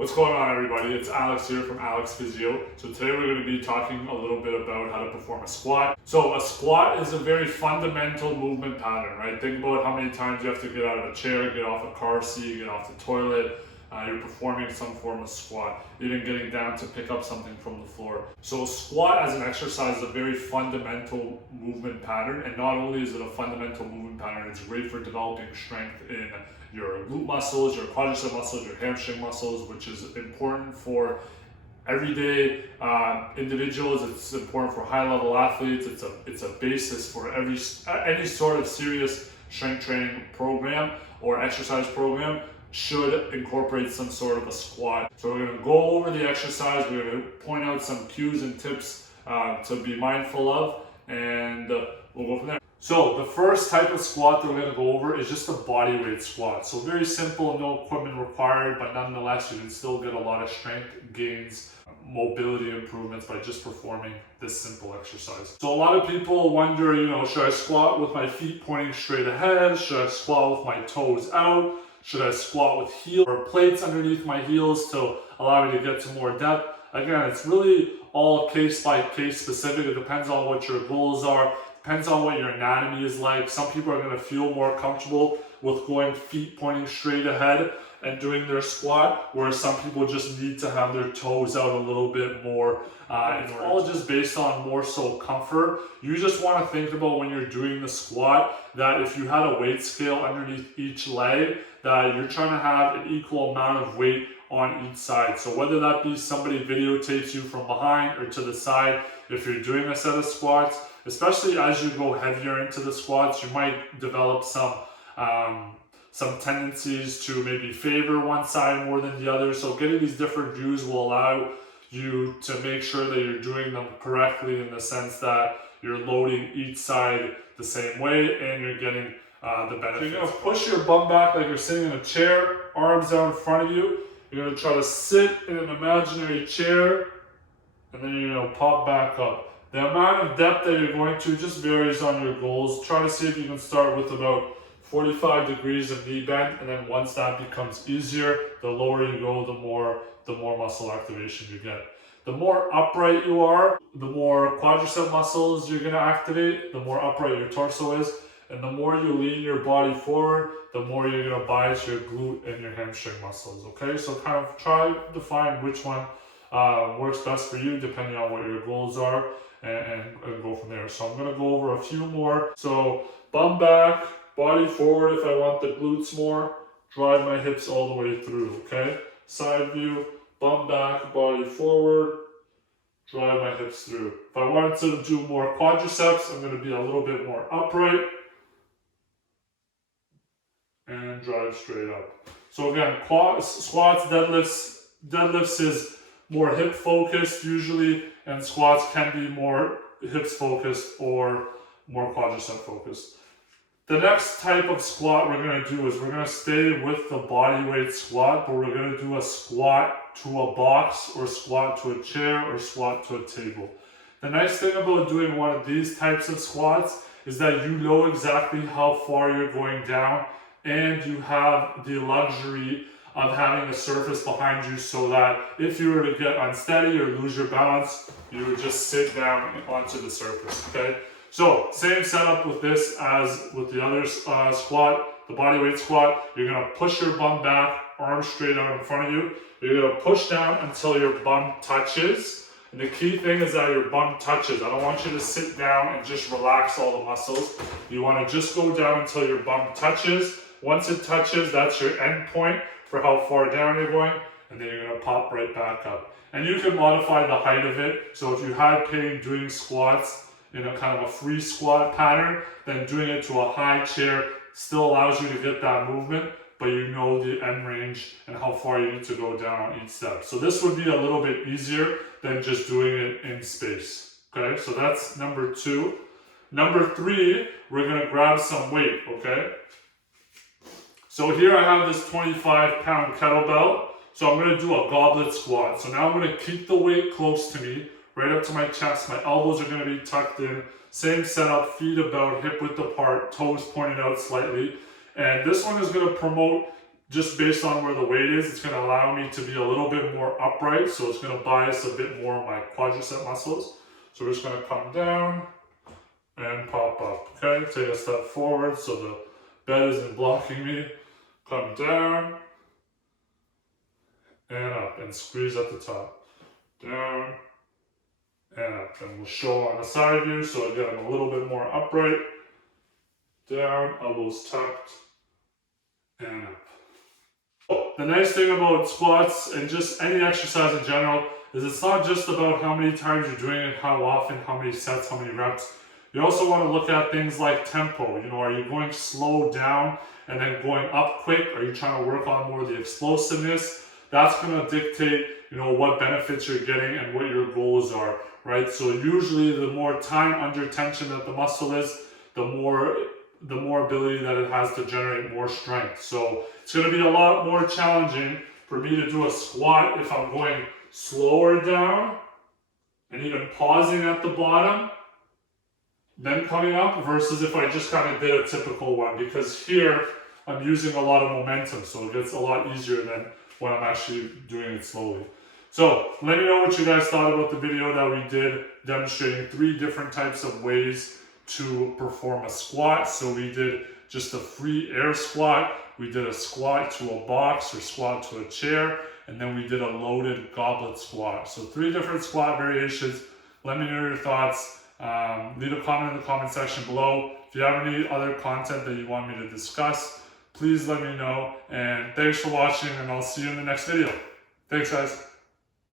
What's going on, everybody? It's Alex here from Aleks Physio. So today we're going to be talking a little bit about how to perform a squat. So a squat is a very fundamental movement pattern, right? Think about how many times you have to get out of a chair, get off a car seat, get off the toilet. You're performing some form of squat, even getting down to pick up something from the floor. So a squat as an exercise is a very fundamental movement pattern, and not only is it a fundamental movement pattern, it's great for developing strength in your glute muscles, your quadricep muscles, your hamstring muscles, which is important for everyday individuals. It's important for high-level athletes. It's a basis for any sort of serious strength training program or exercise program should incorporate some sort of a squat. So we're going to go over the exercise. We're going to point out some cues and tips to be mindful of, and we'll go from there. So the first type of squat that we're going to go over is just a bodyweight squat. So very simple, no equipment required, but nonetheless you can still get a lot of strength gains, mobility improvements by just performing this simple exercise. So a lot of people wonder, should I squat with my feet pointing straight ahead? Should I squat with my toes out? Should I squat with heel or plates underneath my heels to allow me to get to more depth? Again, it's really all case by case specific. It depends on what your goals are. Depends on what your anatomy is like. Some people are going to feel more comfortable with going feet pointing straight ahead and doing their squat, whereas some people just need to have their toes out a little bit more. It's all just based on more so comfort. You just want to think about when you're doing the squat that if you had a weight scale underneath each leg, that you're trying to have an equal amount of weight on each side. So whether that be somebody videotapes you from behind or to the side, if you're doing a set of squats, especially as you go heavier into the squats, you might develop some tendencies to maybe favor one side more than the other. So getting these different views will allow you to make sure that you're doing them correctly in the sense that you're loading each side the same way and you're getting the benefits. So you're going to push your bum back like you're sitting in a chair, arms out in front of you. You're going to try to sit in an imaginary chair, and then you're going to pop back up. The amount of depth that you're going to just varies on your goals. Try to see if you can start with about 45 degrees of knee bend, and then once that becomes easier, the lower you go, the more muscle activation you get. The more upright you are, the more quadricep muscles you're going to activate, the more upright your torso is, and the more you lean your body forward, the more you're going to bias your glute and your hamstring muscles, okay? So kind of try to find which one works best for you depending on what your goals are, and go from there. So I'm going to go over a few more. So bum back, body forward if I want the glutes more, drive my hips all the way through, okay? Side view, bum back, body forward, drive my hips through. If I wanted to do more quadriceps, I'm going to be a little bit more upright and drive straight up. So again, squats, deadlifts is more hip focused usually, and squats can be more hips focused or more quadricep focused. The next type of squat we're going to do is we're going to stay with the bodyweight squat, but we're going to do a squat to a box or squat to a chair or squat to a table. The nice thing about doing one of these types of squats is that you know exactly how far you're going down, and you have the luxury of having a surface behind you so that if you were to get unsteady or lose your balance, you would just sit down onto the surface, okay? So same setup with this as with the other squat, the bodyweight squat. You're going to push your bum back, arms straight out in front of you. You're going to push down until your bum touches. And the key thing is that your bum touches. I don't want you to sit down and just relax all the muscles. You want to just go down until your bum touches. Once it touches, that's your end point for how far down you're going, and then you're going to pop right back up. And you can modify the height of it. So if you had pain doing squats in a kind of a free squat pattern, then doing it to a high chair still allows you to get that movement, but you know the end range and how far you need to go down on each step. So this would be a little bit easier than just doing it in space. Okay, so that's number 2. Number 3, we're going to grab some weight, okay? So here I have this 25-pound kettlebell. So I'm going to do a goblet squat. So now I'm going to keep the weight close to me, right up to my chest. My elbows are going to be tucked in. Same setup, feet about hip width apart, toes pointed out slightly. And this one is going to promote just based on where the weight is, it's going to allow me to be a little bit more upright. So it's going to bias a bit more of my quadricep muscles. So we're just going to come down and pop up. Okay, take a step forward so the bed isn't blocking me. Come down and up and squeeze at the top. Down and up. And we'll show on the side view. So again, I'm a little bit more upright. Down, elbows tucked, and up. The nice thing about squats and just any exercise in general is it's not just about how many times you're doing it, how often, how many sets, how many reps. You also want to look at things like tempo. You know, are you going slow down and then going up quick? Are you trying to work on more of the explosiveness? That's going to dictate, you know, what benefits you're getting and what your goals are, right? So usually the more time under tension that the muscle is, the more ability that it has to generate more strength. So it's going to be a lot more challenging for me to do a squat if I'm going slower down and even pausing at the bottom, then coming up, versus if I just kind of did a typical one, because here I'm using a lot of momentum, so it gets a lot easier than when I'm actually doing it slowly. So let me know what you guys thought about the video that we did demonstrating 3 different types of ways to perform a squat. So we did just a free air squat, we did a squat to a box or squat to a chair, and then we did a loaded goblet squat. So 3 different squat variations. Let me know your thoughts. Leave a comment in the comment section below. If you have any other content that you want me to discuss, please let me know. And thanks for watching, and I'll see you in the next video. Thanks, guys.